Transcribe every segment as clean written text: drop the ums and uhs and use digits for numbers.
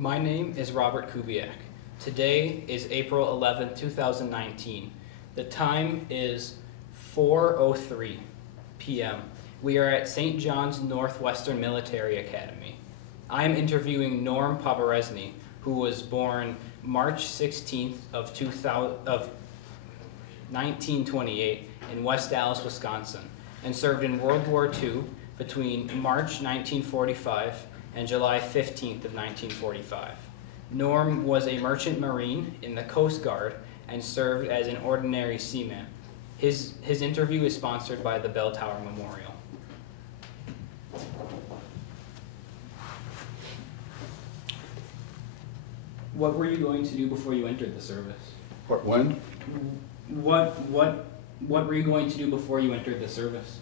My name is Robert Kubiak. Today is April 11th, 2019. The time is 4:03 p.m. We are at St. John's Northwestern Military Academy. I am interviewing Norm Poberezny, who was born March 16th of 1928 in West Dallas, Wisconsin, and served in World War II between March 1945 and July 15th of 1945. Norm was a merchant marine in the Coast Guard and served as an ordinary seaman. His interview is sponsored by the Bell Tower Memorial. What were you going to do before you entered the service? When? What were you going to do before you entered the service?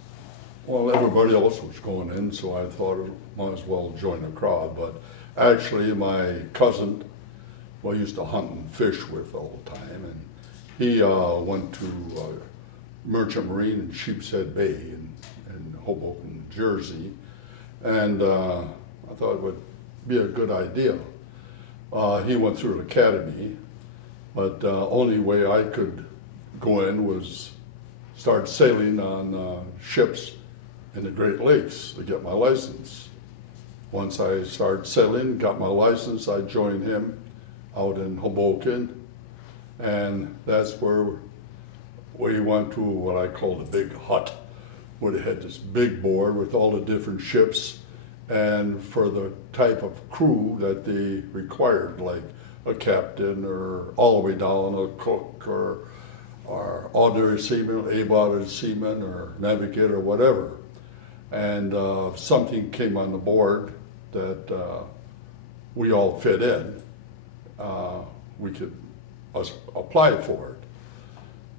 Well, everybody else was going in, so I thought I might as well join the crowd. But actually, my cousin, well, I used to hunt and fish with all the time, and he went to Merchant Marine in Sheepshead Bay in Hoboken, Jersey, and I thought it would be a good idea. He went through an academy, but only way I could go in was start sailing on ships in the Great Lakes to get my license. Once I started sailing, got my license, I joined him out in Hoboken, and that's where we went to what I call the big hut, where they had this big board with all the different ships, and for the type of crew that they required, like a captain or all the way down a cook or ordinary seaman, able-bodied seaman or navigator or whatever. And something came on the board that we all fit in, we could apply for it.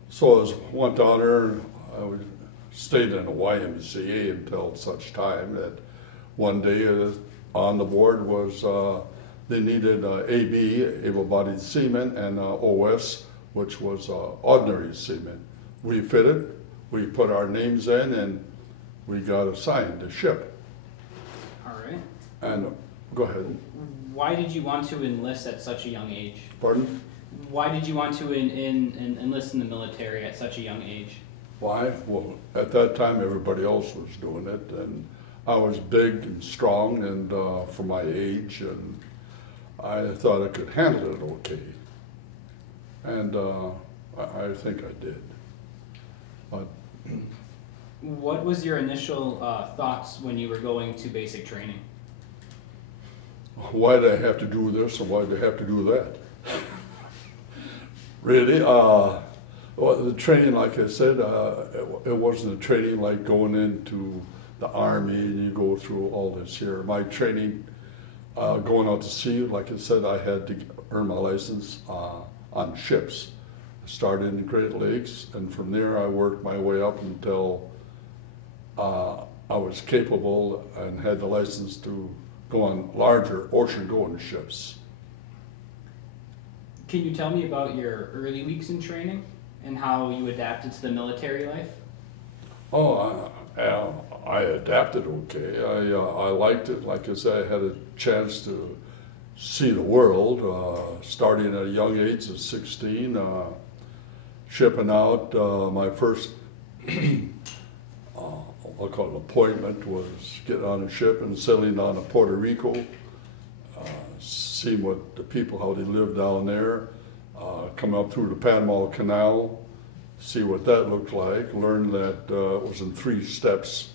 So I went down there and I stayed in the YMCA until such time that one day on the board was they needed AB, able-bodied seaman, and OS, which was ordinary seaman. We fitted, we put our names in, and we got assigned a ship. All right. And go ahead. Why did you want to enlist at such a young age? Pardon? Why did you want to enlist in the military at such a young age? Why? Well, at that time everybody else was doing it, and I was big and strong and for my age, and I thought I could handle it okay. And I think I did. But what was your initial thoughts when you were going to basic training? Why did I have to do this and why did I have to do that? Really? Well, the training, like I said, it wasn't a training like going into the Army and you go through all this here. My training, going out to sea, like I said, I had to earn my license on ships. I started in the Great Lakes, and from there I worked my way up until I was capable and had the license to go on larger ocean-going ships. Can you tell me about your early weeks in training and how you adapted to the military life? Oh, I adapted okay. I liked it. Like I said, I had a chance to see the world, starting at a young age of 16, shipping out. My first, I'll call it appointment, was getting on a ship and sailing down to Puerto Rico, seeing what the people, how they live down there, come up through the Panama Canal, see what that looked like, learn that it was in 3 steps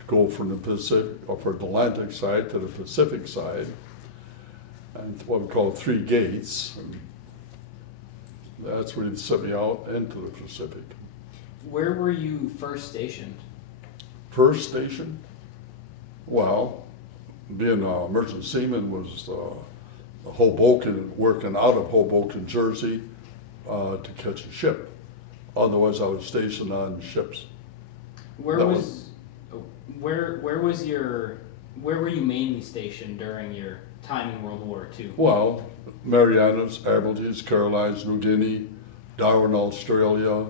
to go from the Pacific, or from the Atlantic side to the Pacific side, and what we call 3 gates. And that's where they sent me out into the Pacific. Where were you first stationed? First station? Well, being a merchant seaman was Hoboken, working out of Hoboken, Jersey, to catch a ship. Otherwise, I was stationed on ships. Where were you mainly stationed during your time in World War II? Well, Marianas, Hebrides, Carolines, New Guinea, Darwin, Australia,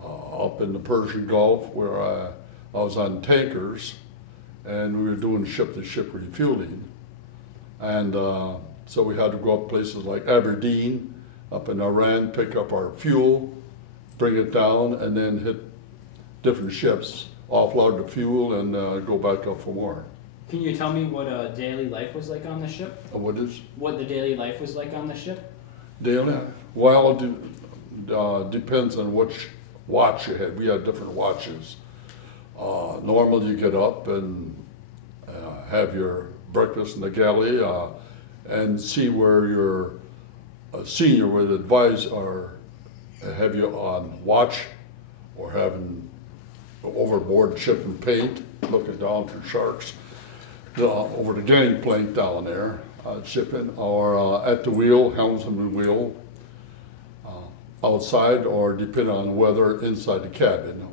up in the Persian Gulf, where I was on tankers, and we were doing ship-to-ship refueling. And So we had to go up places like Aberdeen, up in Iran, pick up our fuel, bring it down, and then hit different ships, offload the fuel, and go back up for more. Can you tell me what daily life was like on the ship? What is? What the daily life was like on the ship? Daily? Well, it depends on which watch you had. We had different watches. Normally you get up and have your breakfast in the galley and see where your senior would advise or have you on watch or having overboard shipping paint, looking down for sharks, over the gangplank down there, shipping, or at the wheel, helmsman wheel, outside, or depending on the weather, inside the cabin.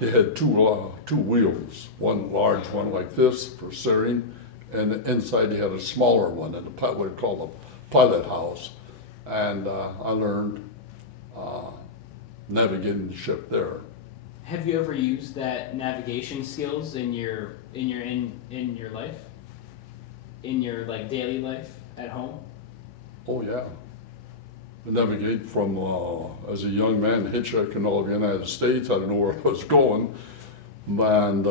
They had two wheels, one large one like this for steering, and inside they had a smaller one, and what we call a pilot house. And I learned navigating the ship there. Have you ever used that navigation skills in your life? In your like daily life at home? Oh yeah. I navigate from as a young man hitchhiking all over the United States. I didn't know where I was going, and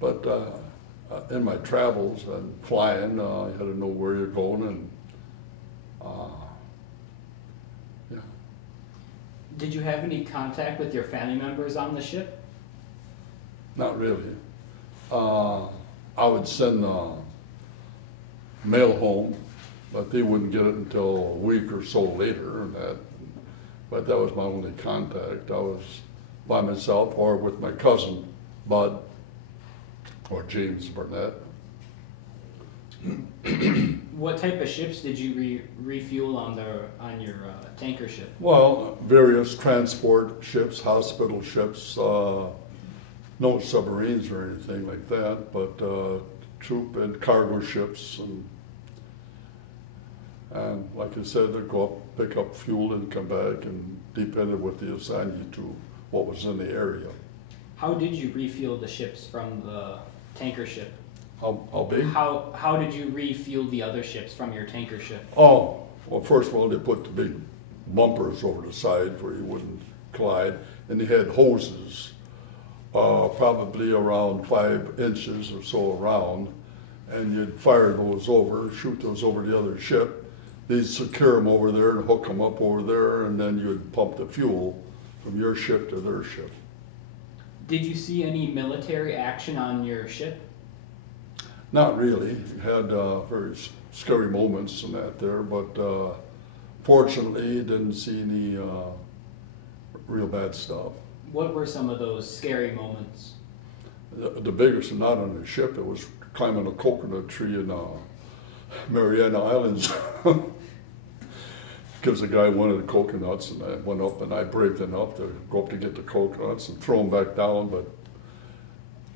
but in my travels and flying, you had to know where you're going, and yeah. Did you have any contact with your family members on the ship? Not really. I would send mail home, but they wouldn't get it until a week or so later. But that was my only contact. I was by myself or with my cousin, Bud, or James Burnett. What type of ships did you refuel on your tanker ship? Well, various transport ships, hospital ships, no submarines or anything like that, but troop and cargo ships, and like I said, they'd go up, pick up fuel and come back, and depended what they assigned you to, what was in the area. How did you refuel the ships from the tanker ship? How big? How did you refuel the other ships from your tanker ship? Oh, well, first of all, they put the big bumpers over the side where you wouldn't collide, and they had hoses, probably around 5 inches or so around, and you'd fire those over, shoot those over the other ship. They'd secure them over there and hook them up over there, and then you'd pump the fuel from your ship to their ship. Did you see any military action on your ship? Not really. You had very scary moments and that there, but fortunately didn't see any real bad stuff. What were some of those scary moments? The biggest, not on the ship, it was climbing a coconut tree in Mariana Islands. Because the guy wanted the coconuts, and I went up and I braved enough to go up to get the coconuts and throw them back down, but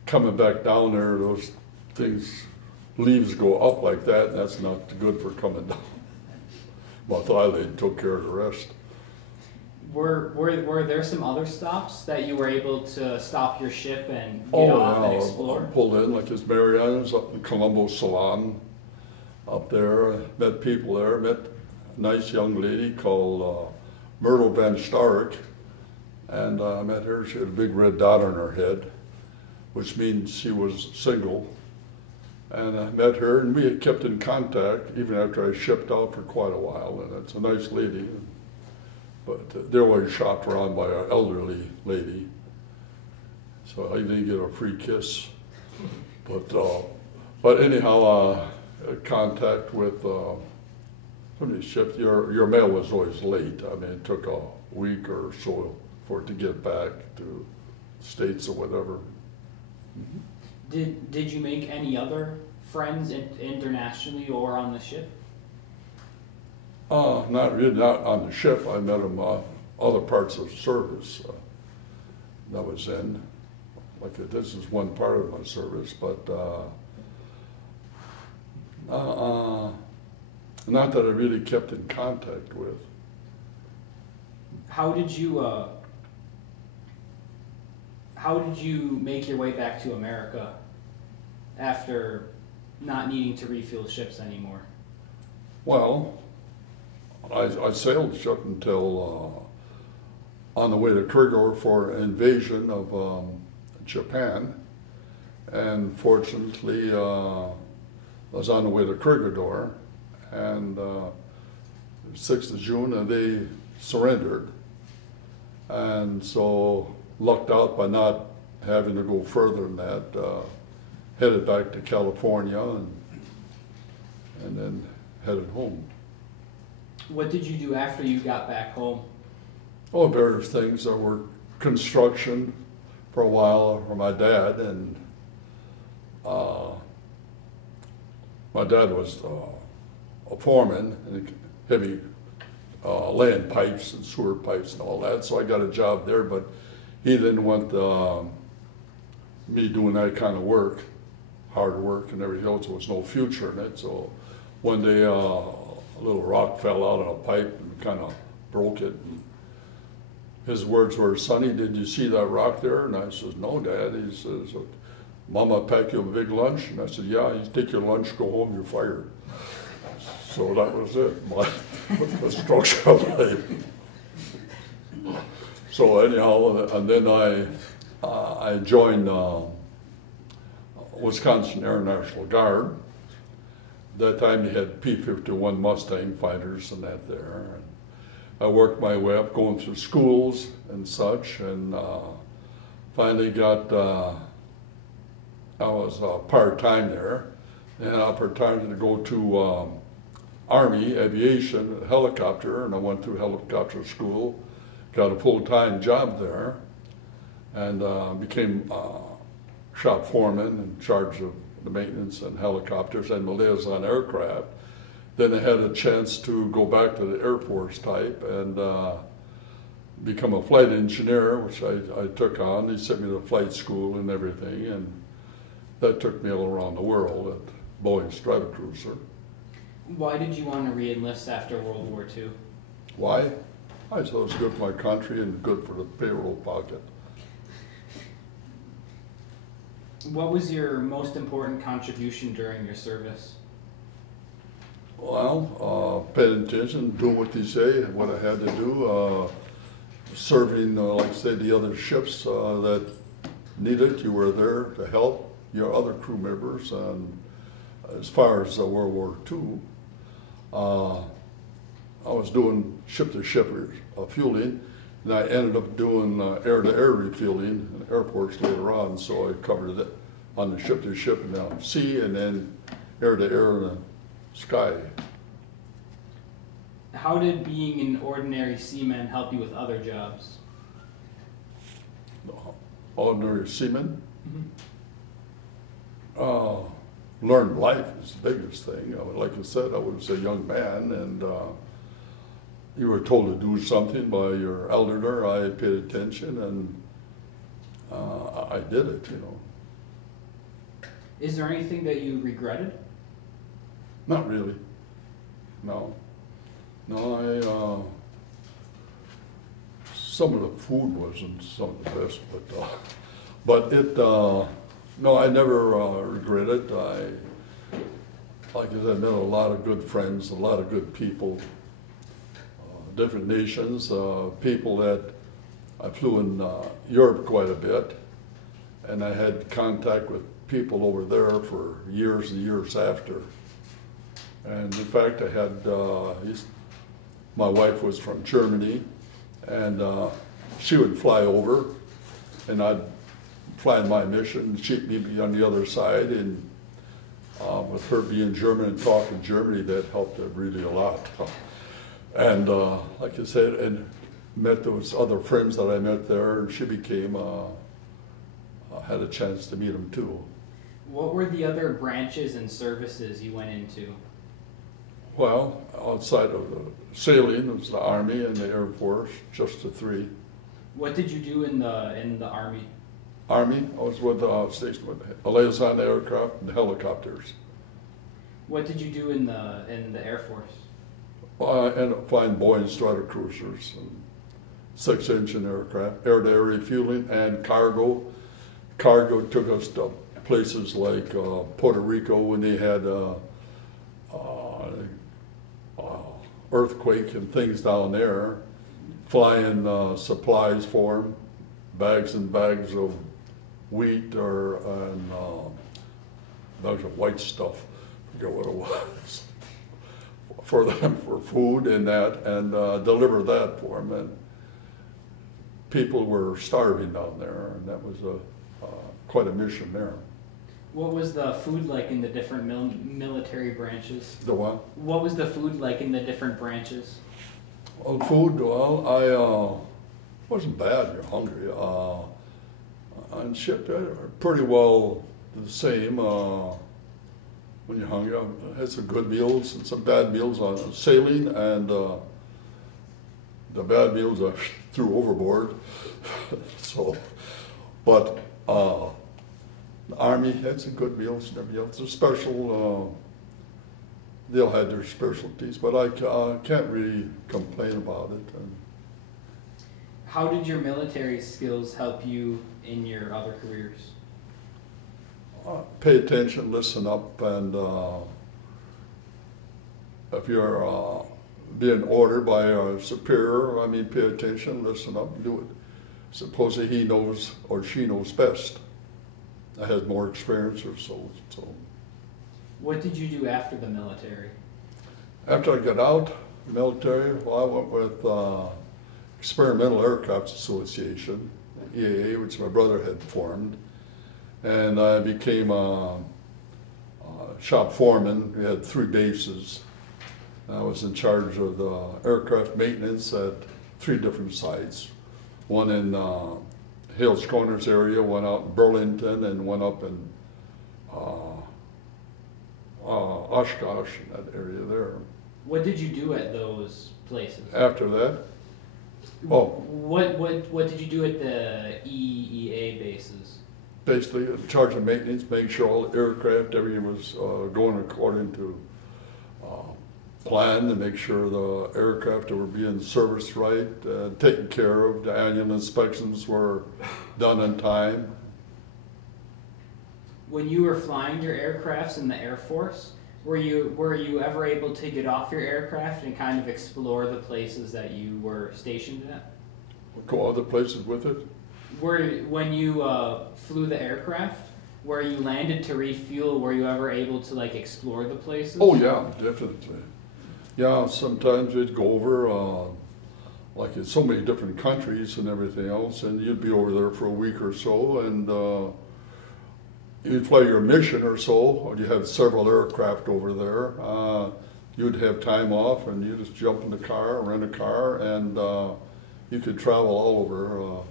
coming back down there, those things, leaves go up like that, and that's not good for coming down. But I thought they took care of the rest. Were there some other stops that you were able to stop your ship and get off and explore? I pulled in, like this Marianas up in Colombo Salon, up there, met people there, met a nice young lady called Myrtle Van Stark, and I met her. She had a big red dot on her head, which means she was single. And I met her, and we had kept in contact even after I shipped out for quite a while, and it's a nice lady. But they're always shopped around by an elderly lady, so I didn't get a free kiss. But anyhow, contact with when you shipped, your mail was always late. I mean, it took a week or so for it to get back to the States or whatever. Did you make any other friends internationally or on the ship? Not really, not on the ship. I met them other parts of service that was in. Like this is one part of my service, but not that I really kept in contact with. How did you make your way back to America after not needing to refuel ships anymore? Well, I sailed the ship until on the way to Korea for invasion of Japan, and fortunately I was on the way to Korea, and 6th of June, and they surrendered, and so lucked out by not having to go further than that. Headed back to California, and then headed home. What did you do after you got back home? Oh, various things. There were construction for a while for my dad, and my dad was a foreman and heavy laying pipes and sewer pipes and all that. So I got a job there, but he didn't want me doing that kind of work, hard work and everything else. There was no future in it. So one day a little rock fell out of a pipe and kind of broke it. And his words were, "Sonny, did you see that rock there?" And I says, "No, Dad." He says, "Mama pack you a big lunch?" And I said, "Yeah." You take your lunch, go home, you're fired. So that was it, the structure of life. So anyhow, and then I joined Wisconsin Air National Guard. That time they had P-51 Mustang fighters and that there. And I worked my way up, going through schools and such, and finally got, I was part-time there, and I had opportunity to go to Army Aviation helicopter, and I went through helicopter school, got a full-time job there, and became shop foreman in charge of the maintenance and helicopters and the liaison aircraft. Then I had a chance to go back to the Air Force type and become a flight engineer, which I took on. He sent me to flight school and everything, and that took me all around the world at Boeing Stratocruiser. Why did you want to re-enlist after World War II? Why? I thought it was good for my country and good for the payroll pocket. What was your most important contribution during your service? Well, paying attention, doing what they say, what I had to do, serving, like I said, the other ships that needed. You were there to help your other crew members. And as far as World War II, I was doing ship-to-ship fueling, and I ended up doing air-to-air refueling in airports later on. So I covered it on the ship-to-ship and down sea, and then air-to-air in the sky. How did being an ordinary seaman help you with other jobs? Ordinary seaman? Learned life is the biggest thing. Like I said, I was a young man, and you were told to do something by your elder. I paid attention, and I did it, you know. Is there anything that you regretted? Not really. No. No, some of the food wasn't some of the best, but it, no, I never regret it. Like I said, I met a lot of good friends, a lot of good people, different nations, people that I flew in Europe quite a bit, and I had contact with people over there for years and years after. And in fact, I had, my wife was from Germany, and she would fly over, and I'd fly in my mission, she'd meet me on the other side, and with her being German and talking Germany, that helped really a lot. And like I said, and met those other friends that I met there, and she became, had a chance to meet them too. What were the other branches and services you went into? Well, outside of the sailing, it was the Army and the Air Force, just the three. What did you do in the Army? Army, I was with stationed with the liaison aircraft and helicopters. What did you do in the Air Force? Well, I ended up flying Boeing Stratocruisers and 6-engine aircraft, air-to-air refueling and cargo. Cargo took us to places like Puerto Rico when they had earthquake and things down there, flying supplies for them, bags and bags of wheat and bags of white stuff, I forget what it was, for them for food and that, and deliver that for them. And people were starving down there, and that was quite a mission there. What was the food like in the different military branches? The what? What was the food like in the different branches? Well, food, well, I wasn't bad. You're hungry. And shit, pretty well the same. When you're hungry, I had some good meals and some bad meals on sailing, and the bad meals I threw overboard. So, but the Army had some good meals and everything else. They're special. They all had their specialties, but I can't really complain about it. And how did your military skills help you in your other careers? Pay attention, listen up, and if you're being ordered by a superior, I mean, pay attention, listen up, and do it. Supposedly he knows or she knows best. I had more experience or so. What did you do after the military? After I got out the military, well, I went with Experimental Aircraft Association, EAA, which my brother had formed, and I became a shop foreman. We had 3 bases. I was in charge of the aircraft maintenance at 3 different sites. One in Hales Corners area, one out in Burlington, and one up in Oshkosh, in that area there. What did you do at those places? After that, oh. What did you do at the EEA bases? Basically, in charge of maintenance, make sure all the aircraft, everything was going according to plan, to make sure the aircraft were being serviced right, taken care of, the annual inspections were done in time. When you were flying your aircrafts in the Air Force, were you ever able to get off your aircraft and kind of explore the places that you were stationed at? Go other places with it? When you flew the aircraft, where you landed to refuel, were you ever able to like explore the places? Oh yeah, definitely. Yeah, sometimes we'd go over, like in so many different countries and everything else, and you'd be over there for a week or so, and you'd fly your mission or so, or you have several aircraft over there. You'd have time off, and you just jump in the car, rent a car, and you could travel all over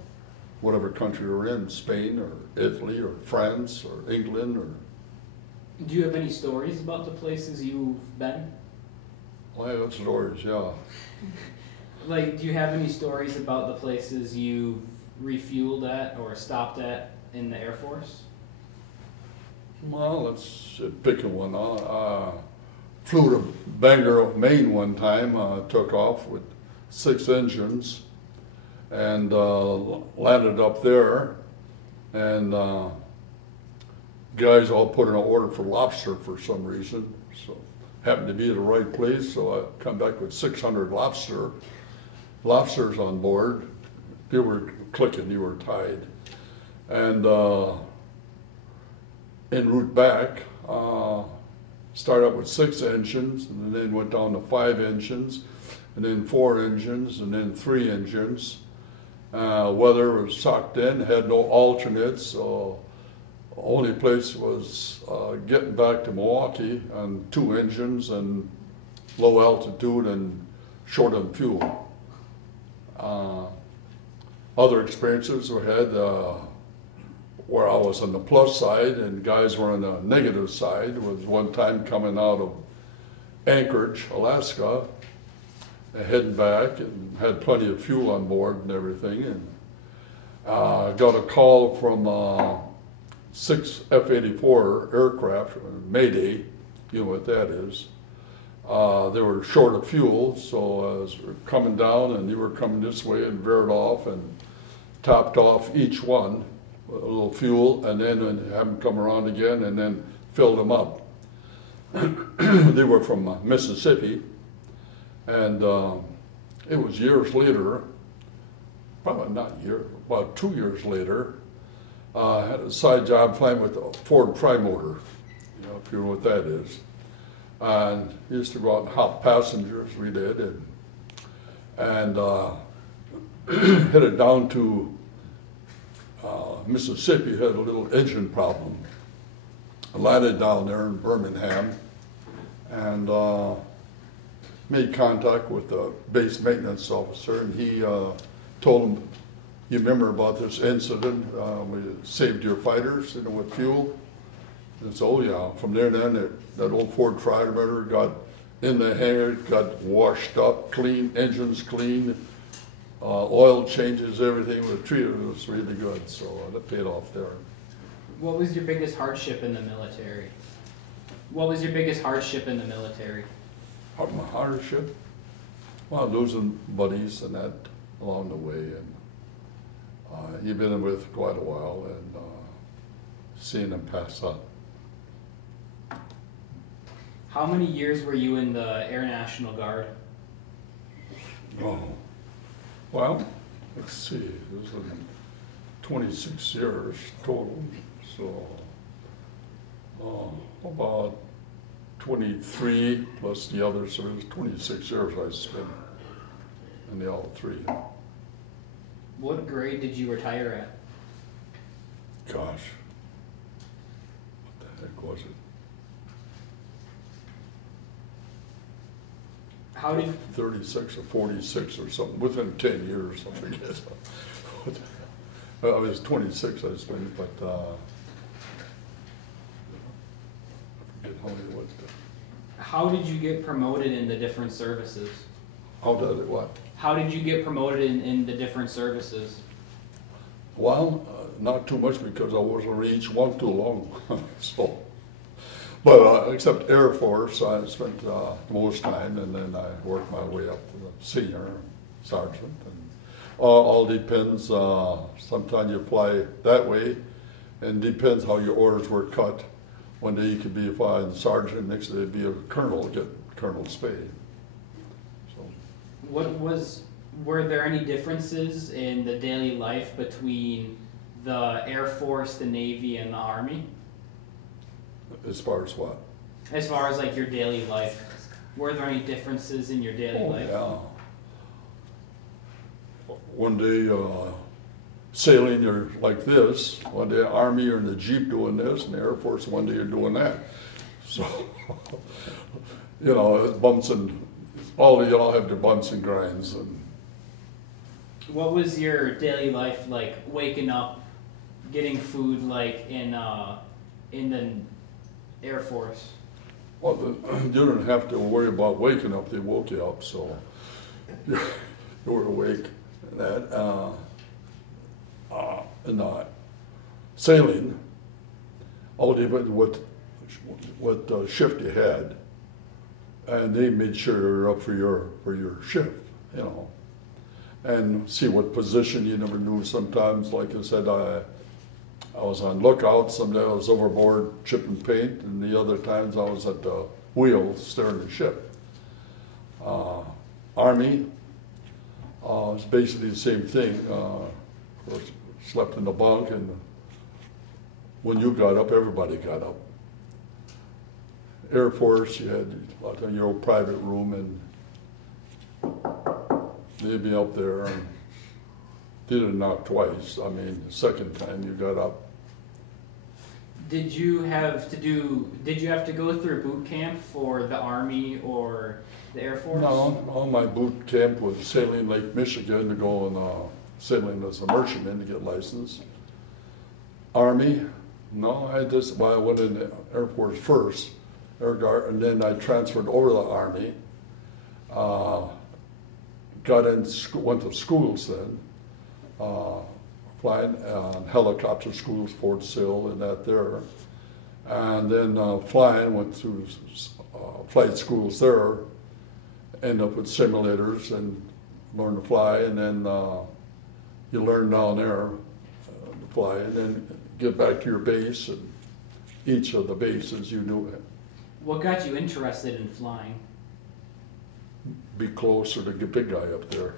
whatever country you're in, Spain or Italy or France or England. Or. Do you have any stories about the places you've been? Well, I got stories, yeah. Like, do you have any stories about the places you refueled at or stopped at in the Air Force? Well, let's pick one. Flew to Bangor, Maine one time, took off with 6 engines, and landed up there, and guys all put in an order for lobster for some reason, so happened to be at the right place, so I come back with 600 lobsters on board. You were clicking, you were tied, and en route back, started up with 6 engines, and then went down to 5 engines, and then 4 engines, and then 3 engines. Weather was sucked in, had no alternates, so only place was getting back to Milwaukee on 2 engines and low altitude and short on fuel. Other experiences we had where I was on the plus side and guys were on the negative side was one time coming out of Anchorage, Alaska, heading back, and had plenty of fuel on board and everything, and got a call from 6 F-84 aircraft, Mayday, you know what that is. They were short of fuel, so as we were coming down and they were coming this way and veered off and topped off each one with a little fuel, and then have them come around again and then filled them up. They were from Mississippi, And it was years later, probably not years, about 2 years later, I had a side job flying with a Ford Tri-Motor, you know, if you know what that is. And used to go out and hop passengers, we did, and headed down to Mississippi, had a little engine problem. I landed down there in Birmingham and made contact with the base maintenance officer, and he told him, "You remember about this incident? We saved your fighters, you know, with fuel?" And so, "Oh yeah." From there, then that old Ford Tri-Motor got in the hangar, got washed up, clean, engines clean, oil changes, everything. Was treated us really good, so that paid off there. What was your biggest hardship in the military? What was your biggest hardship in the military? My hardship? Well, losing buddies and that along the way, and you've been with quite a while, and seeing them pass up. How many years were you in the Air National Guard? Oh, well, let's see, it was 26 years total, so about 23 plus the other service, 26 years I spent in the all three. What grade did you retire at? Gosh, what the heck was it? How did 36 or 46 or something, within 10 years, I forget. I was 26, I spent, but I forget how many it was. how did you get promoted in the different services? How did it what? How did you get promoted in the different services? Well, not too much because I wasn't in each one too long, so. But except Air Force, I spent most time, and then I worked my way up to the senior sergeant. And all depends. Sometimes you fly that way, and depends how your orders were cut. One day you could be a flying sergeant, next day be a colonel, get colonel's pay. So. Were there any differences in the daily life between the Air Force, the Navy, and the Army? As far as what? As far as like your daily life, were there any differences in your daily life? Yeah. One day sailing, you're like this. One day Army, you're in the Jeep doing this, and the Air Force, one day you're doing that. So, you know, bumps and all of y'all have their bumps and grinds. And what was your daily life like? Waking up, getting food, like in the Air Force? Well, you didn't have to worry about waking up. They woke you up, so you were awake. And that sailing, all depends what shift you had, and they made sure you're up for your shift, you know, and see what position you never knew. Sometimes, like I said, I was on lookout. Some days I was overboard chipping paint, and the other times I was at the wheel steering the ship. Army was basically the same thing. Of course, slept in the bunk, and when you got up, everybody got up. Air Force, you had your own private room, and they'd be up there, and didn't knock twice. I mean, the second time you got up. Did you have to go through boot camp for the Army or the Air Force? No, my boot camp was sailing Lake Michigan to go and sailing as a merchantman to get licensed. Army, no, I went in the Air Force first, Air Guard, and then I transferred over to the Army. Got in, went to schools then. Flying helicopter schools, Fort Sill and that there. And then flying, went through flight schools there, ended up with simulators and learned to fly, and then you learn down there to fly, and then get back to your base, and each of the bases you knew it. What got you interested in flying? be closer to the big guy up there.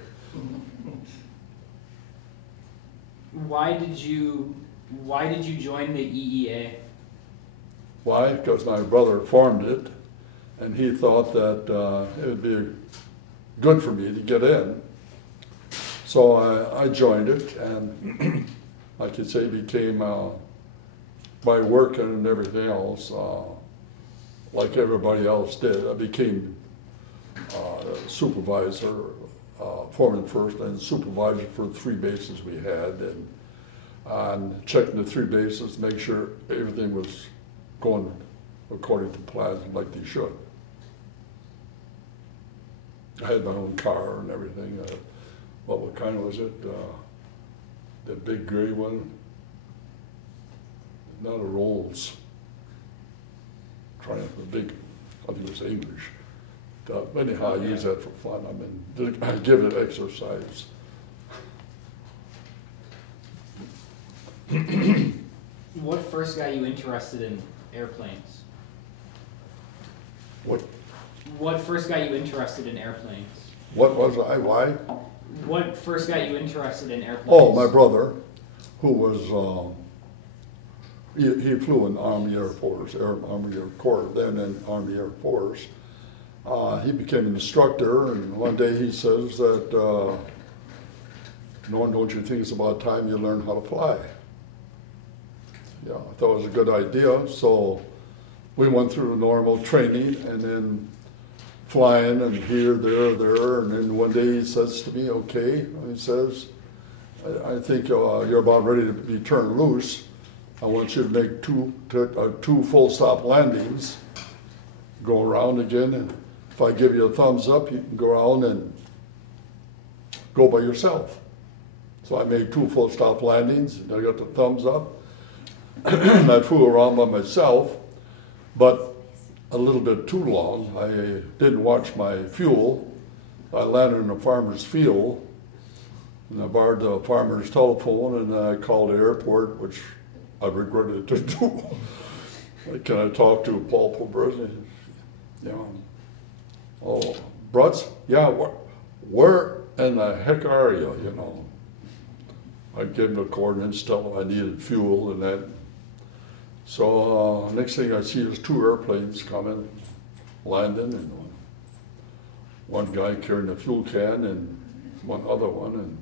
Why did you join the EEA? Why? Because my brother formed it, and he thought that it would be good for me to get in. So I joined it, and like you say, became by working and everything else, like everybody else did. I became supervisor, foreman first, and supervisor for the 3 bases we had, and checking the 3 bases, make sure everything was going according to plans like they should. I had my own car and everything. What kind was it? The big gray one? Not a Rolls. Triumph, a big, I think it was English. Anyhow, I use that for fun. I mean, I give it exercise. What first got you interested in airplanes? What first got you interested in airplanes? What was I? Why? What first got you interested in airplanes? Oh, my brother, who was, he flew in Army Air Force, Army Air Corps, then in Army Air Force. He became an instructor, and one day he says that, Norm, don't you think it's about time you learn how to fly? Yeah, I thought it was a good idea, so we went through the normal training, and then flying, and here, there, and then one day he says to me, okay, he says, I think you're about ready to be turned loose. I want you to make two full stop landings, go around again, and if I give you a thumbs up, you can go around and go by yourself. So I made 2 full stop landings, and I got the thumbs up, and I flew around by myself, but a little bit too long. I didn't watch my fuel. I landed in a farmer's field, and I borrowed the farmer's telephone, and I called the airport, which I regretted to do. Can I talk to Paul Poberezny? Yeah. Oh, Brutz? Yeah, where in the heck are you, you know? I gave him the coordinates, tell him I needed fuel and that. So next thing I see is 2 airplanes coming, landing, and one guy carrying a fuel can and one other one, and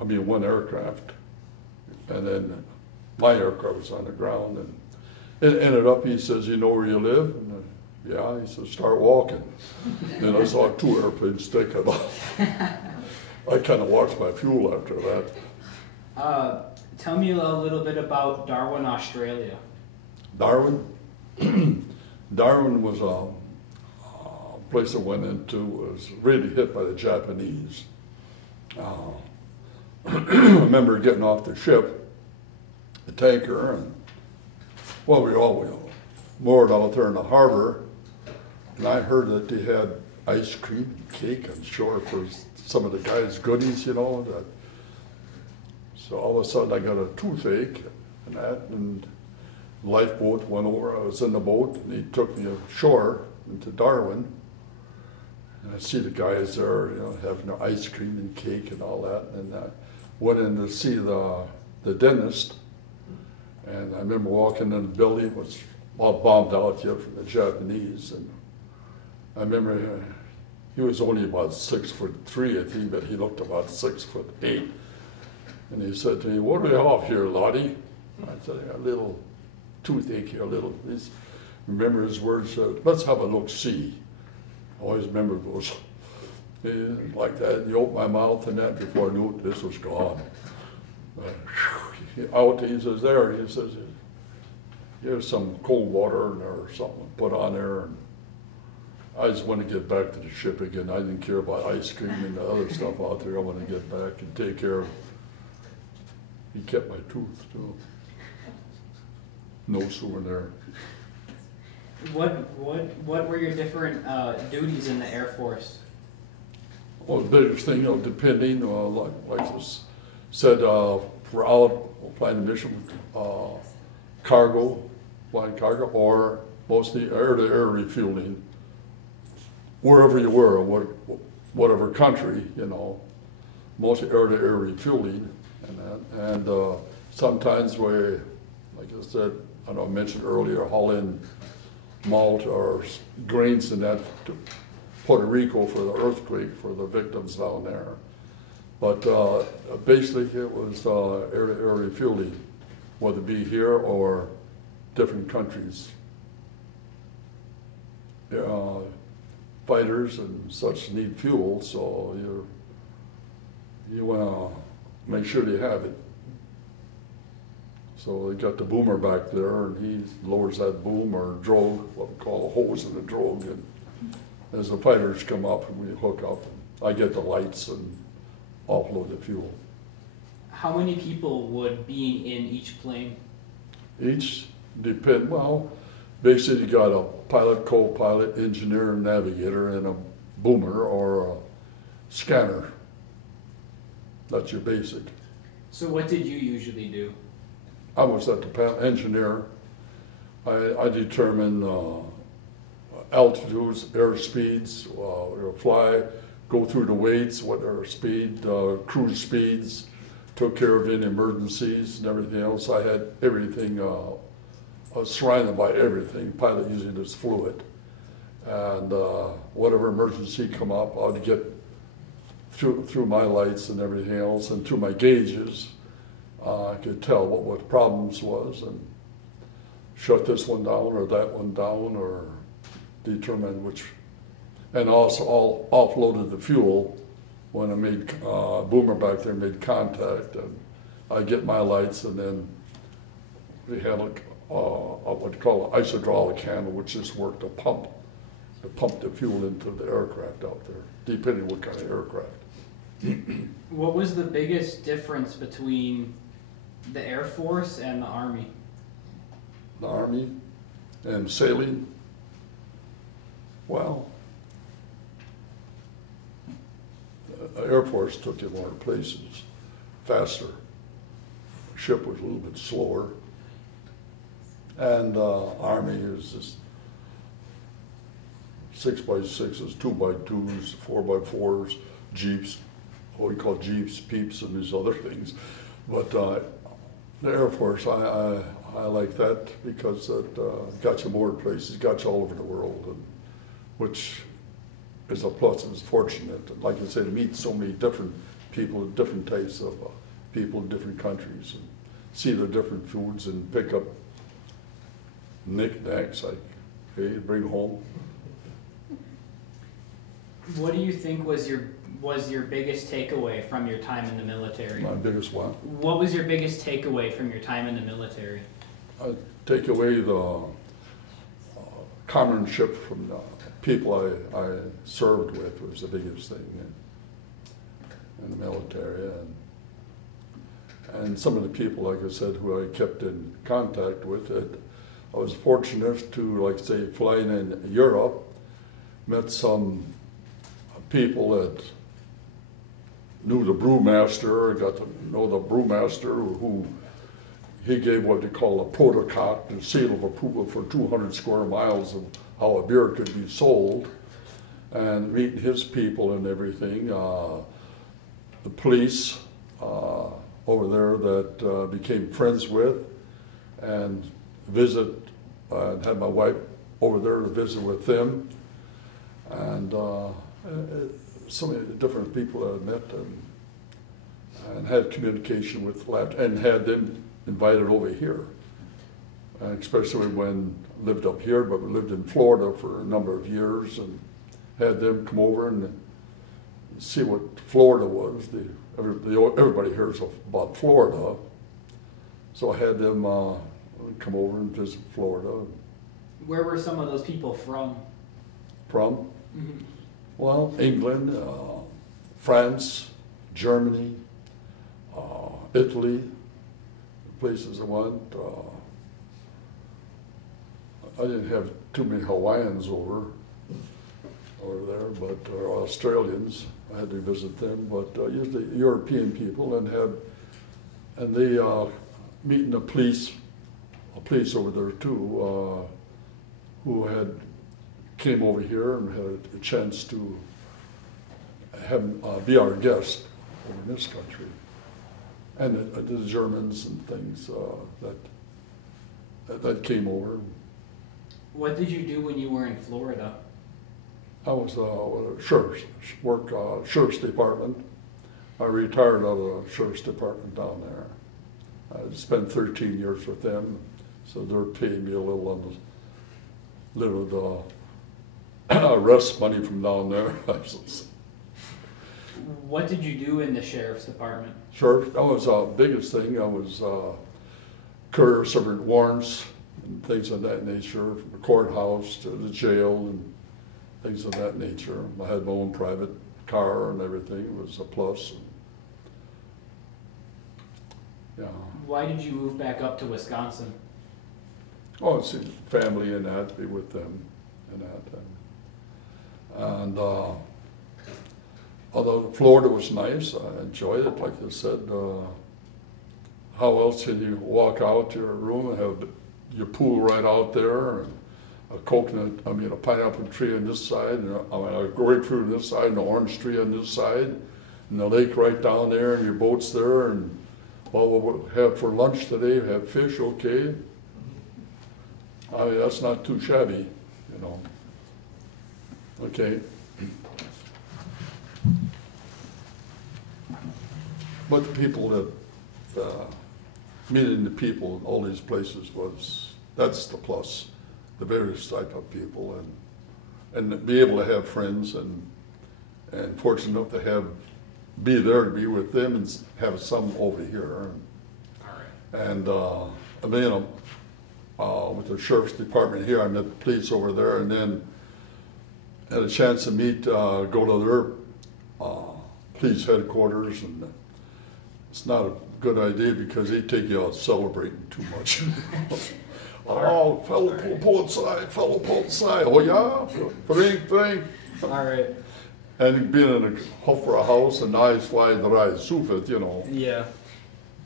I mean one aircraft. And then my aircraft was on the ground, and it ended up, he says, you know where you live? And yeah, he says, start walking. Then I saw 2 airplanes taking off. I kind of watched my fuel after that. Tell me a little bit about Darwin, Australia. Darwin? Darwin was a place I went into, was really hit by the Japanese. I remember getting off the ship, the tanker, and well, we all moored out there in the harbor, and I heard that they had ice cream and cake on shore for some of the guys' goodies, you know. So all of a sudden I got a toothache and that, and the lifeboat went over. I was in the boat, and he took me ashore into Darwin, and I see the guys there, you know, having their ice cream and cake and all that, and I went in to see the dentist, and I remember walking in the building, it was all bombed out yet from the Japanese, and I remember he was only about 6'3", I think, but he looked about 6'8". And he said to me, what do we have here, Lottie? I said, I got a little toothache here, a little. Remember his words, let's have a look-see. I always remember those. Like that, he opened my mouth and that, before I knew it, this was gone. Out, he says, there, he says, here's some cold water or something put on there. And I just want to get back to the ship again. I didn't care about ice cream and the other stuff out there. I want to get back and take care of it. He kept my tooth too. No souvenir. What were your different duties in the Air Force? Well, the biggest thing, you know, depending, like this said, for out flying the mission, cargo, flying cargo, or mostly air-to-air refueling wherever you were, whatever country, you know, mostly air-to-air refueling and that. And sometimes we, like I said, I know I mentioned earlier, haul in malt or grains and that to Puerto Rico for the earthquake for the victims down there. But basically it was air-to-air refueling, whether it be here or different countries. Fighters and such need fuel, so you want to make sure you have it. So they got the boomer back there, and he lowers that boom or drogue, what we call a hose in the drogue, and as the fighters come up, and we hook up, I get the lights and offload the fuel. How many people would be in each plane? Each well, basically you got a pilot, co-pilot, engineer, navigator, and a boomer or a scanner. That's your basic. So what did you usually do? I was at the engineer. I determine altitudes, air speeds, fly, go through the weights, what our speed, cruise speeds, took care of any emergencies and everything else. I had everything, I was surrounded by everything. Pilot using this fluid. And whatever emergency come up, I'd get through my lights and everything else, and through my gauges, I could tell what the problems was and shut this one down or that one down or determine which, and also all offloaded the fuel when I made, boomer back there made contact, and I get my lights, and then we had what you call an isohydraulic handle, which just worked to pump the fuel into the aircraft out there, depending what kind of aircraft. What was the biggest difference between the Air Force and the Army? The Army and sailing, well, the Air Force took you more places faster. Ship was a little bit slower. And Army is just 6x6s, 2x2s, 4x4s, Jeeps, what we call Jeeps, Peeps, and these other things. But the Air Force, I like that because it got you more places, got you all over the world, and, which is a plus. It's fortunate, and like I say, to meet so many different people, different types of people in different countries, and see their different foods and pick up knickknacks like, hey, bring home. What do you think was your biggest takeaway from your time in the military? My biggest what? What was your biggest takeaway from your time in the military? I take away the comradeship from the people I served with was the biggest thing in the military, and some of the people, like I said, who I kept in contact with. I was fortunate to, like say, flying in Europe, met some people that knew the brewmaster, got to know the brewmaster who he gave what they call a protocol, a seal of approval for 200 square miles of how a beer could be sold, and meeting his people and everything. The police over there that became friends with, and visit, and had my wife over there to visit with them, and so many different people I met and had communication with, and had them invited over here, and especially when I lived up here, but we lived in Florida for a number of years, and had them come over and see what Florida was. Everybody hears about Florida, so I had them come over and visit Florida. Where were some of those people from? From? Mm-hmm. Well, England, France, Germany, Italy, places I went. I didn't have too many Hawaiians over there, but Australians. I had to visit them, but usually European people, and they meeting a police over there too, who had came over here and had a chance to have be our guest over in this country, and the Germans and things that came over. What did you do when you were in Florida? I was sheriff's department. I retired out of the sheriff's department down there. I spent 13 years with them, so they're paying me a little on the little arrest money from down there. What did you do in the sheriff's department? Sheriff, that was the biggest thing. I was courier serving warrants and things of that nature, from the courthouse to the jail and things of that nature. I had my own private car and everything. It was a plus. Yeah. Why did you move back up to Wisconsin? Oh, it's family and that, be with them and that. And although Florida was nice, I enjoyed it, like I said. How else can you walk out to your room and have your pool right out there, and a pineapple tree on this side, and a grapefruit on this side, and an orange tree on this side, and the lake right down there, and your boat's there, and well, we'll have for lunch today, have fish, okay. I mean, that's not too shabby, you know. Okay. But the people that, meeting the people in all these places that's the plus, the various type of people, and be able to have friends, and fortunate enough to be there to be with them and have some over here. And I mean, with the sheriff's department here, I met the police over there, and then had a chance to go to their police headquarters, and it's not a good idea because they take you out celebrating too much. Oh, fellow pull inside, fellow pull inside. Oh yeah, drink. All right. And being in a house and nice flying the right sufit, you know. Yeah.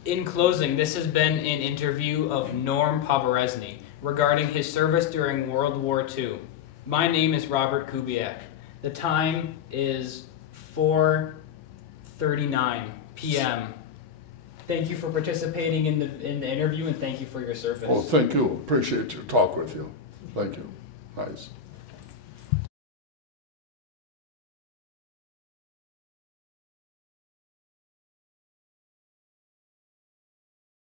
In closing, this has been an interview of Norm Poberezny regarding his service during World War II. My name is Robert Kubiak. The time is 4:39 p.m. Thank you for participating in the interview, and thank you for your service. Well, thank you. Appreciate your talk with you. Thank you. Nice.